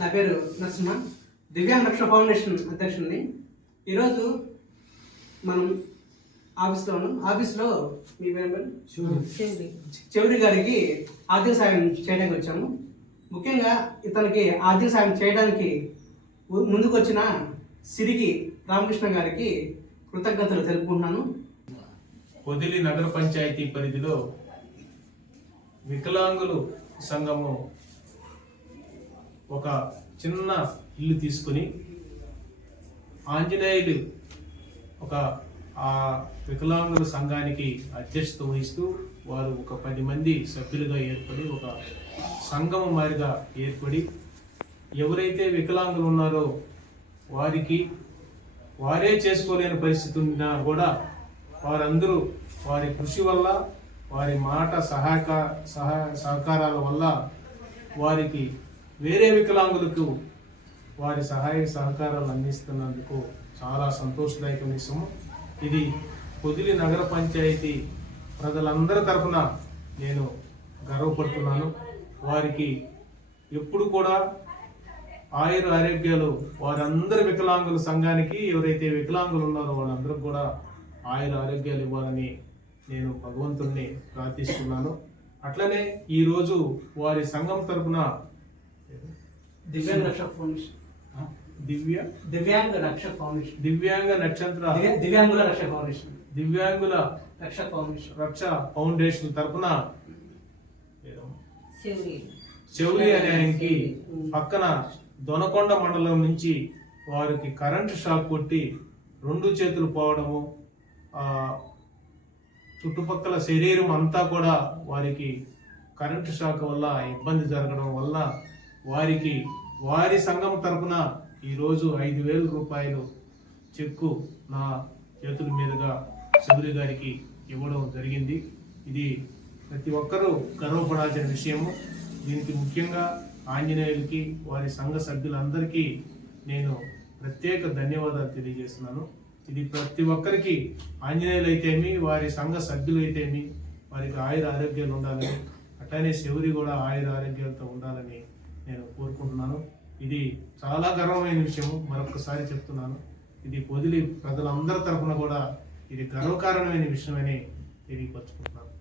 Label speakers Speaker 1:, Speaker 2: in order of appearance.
Speaker 1: నా పేరు నరసింహ దివ్యాంగ రక్షణ ఫౌండేషన్ అధ్యక్షుడిని. ఈరోజు మనం ఆఫీస్లో ఉన్నాం ఆఫీస్లో మీ పేరు? చెవిరి. గారికి ఆర్థిక సాయం చేయడానికి వచ్చాము. ముఖ్యంగా ఇతనికి ఆర్థిక సాయం చేయడానికి ముందుకు వచ్చిన సిరికి రామకృష్ణ గారికి కృతజ్ఞతలు తెలుపుకుంటున్నాను.
Speaker 2: పొదిలి నగర పంచాయతీ పరిధిలో వికలాంగులు సంఘము ఒక చిన్న ఇల్లు తీసుకుని ఆంజనేయులు ఒక ఆ వికలాంగుల సంఘానికి అధ్యక్షత వహిస్తూ వారు ఒక పది మంది సభ్యులుగా ఏర్పడి ఒక సంఘం మారిగా ఏర్పడి ఎవరైతే వికలాంగులు ఉన్నారో వారికి వారే చేసుకోలేని పరిస్థితి ఉన్నా కూడా వారందరూ వారి కృషి వల్ల వారి మాట సహాయక సహా సహకారాల వల్ల వారికి వేరే వికలాంగులకు వారి సహాయ సహకారాలు అందిస్తున్నందుకు చాలా సంతోషదాయక విషయము ఇది పొదిలి నగర పంచాయతీ ప్రజలందరి తరఫున నేను గర్వపడుతున్నాను. వారికి ఎప్పుడు కూడా ఆయుర ఆరోగ్యాలు వారందరి వికలాంగుల సంఘానికి ఎవరైతే వికలాంగులు ఉన్నారో వాళ్ళందరూ కూడా ఆయుర ఆరోగ్యాలు ఇవ్వాలని నేను భగవంతుణ్ణి ప్రార్థిస్తున్నాను. అట్లనే ఈరోజు వారి సంఘం తరపున
Speaker 1: దివ్యాంగ రక్షణ ఫౌండేషన్
Speaker 2: దివ్య?
Speaker 1: దివ్యాంగ రక్షణ ఫౌండేషన్
Speaker 2: దివ్యాంగ నక్షత్ర.
Speaker 1: దివ్య- దివ్యాంగుల రక్షణ ఫౌండేషన్
Speaker 2: దివ్యాంగుల
Speaker 1: రక్షణ ఫౌండేషన్
Speaker 2: రక్ష ఫౌండేషన్ తరపున చెవులి అనే ఆయనకి పక్కన దొనకొండ మండలం నుంచి వారికి కరెంటు షాక్ కొట్టి రెండు చేతులు పోవడము ఆ, చుట్టుపక్కల శరీరం అంతా కూడా వారికి కరెంటు షాక్ వల్ల ఇబ్బంది జరగడం వల్ల వారికి వారి సంఘం తరపున ఈరోజు ఐదు వేల రూపాయలు చెక్కు నా చేతుల మీదుగా శబరి గారికి ఇవ్వడం జరిగింది. ఇది ప్రతి ఒక్కరూ గర్వపడాల్సిన విషయము. దీనికి ముఖ్యంగా ఆంజనేయులకి వారి సంఘ సభ్యులందరికీ నేను ప్రత్యేక ధన్యవాదాలు తెలియజేస్తున్నాను. ఇది ప్రతి ఒక్కరికి ఆంజనేయులు అయితేమి వారి సంఘ సభ్యులు అయితేమి వారికి ఆయుర ఆరోగ్యాలు ఉండాలని అట్లానే శివురి కూడా ఆయుర ఆరోగ్యాలతో ఉండాలని నేను కోరుకుంటున్నాను. ఇది చాలా గర్వమైన విషయం మరొకసారి చెప్తున్నాను. ఇది పొదిలి ప్రజలందరి తరఫున కూడా ఇది గర్వకారణమైన విషయమని తెలియపరుచుకుంటున్నాను.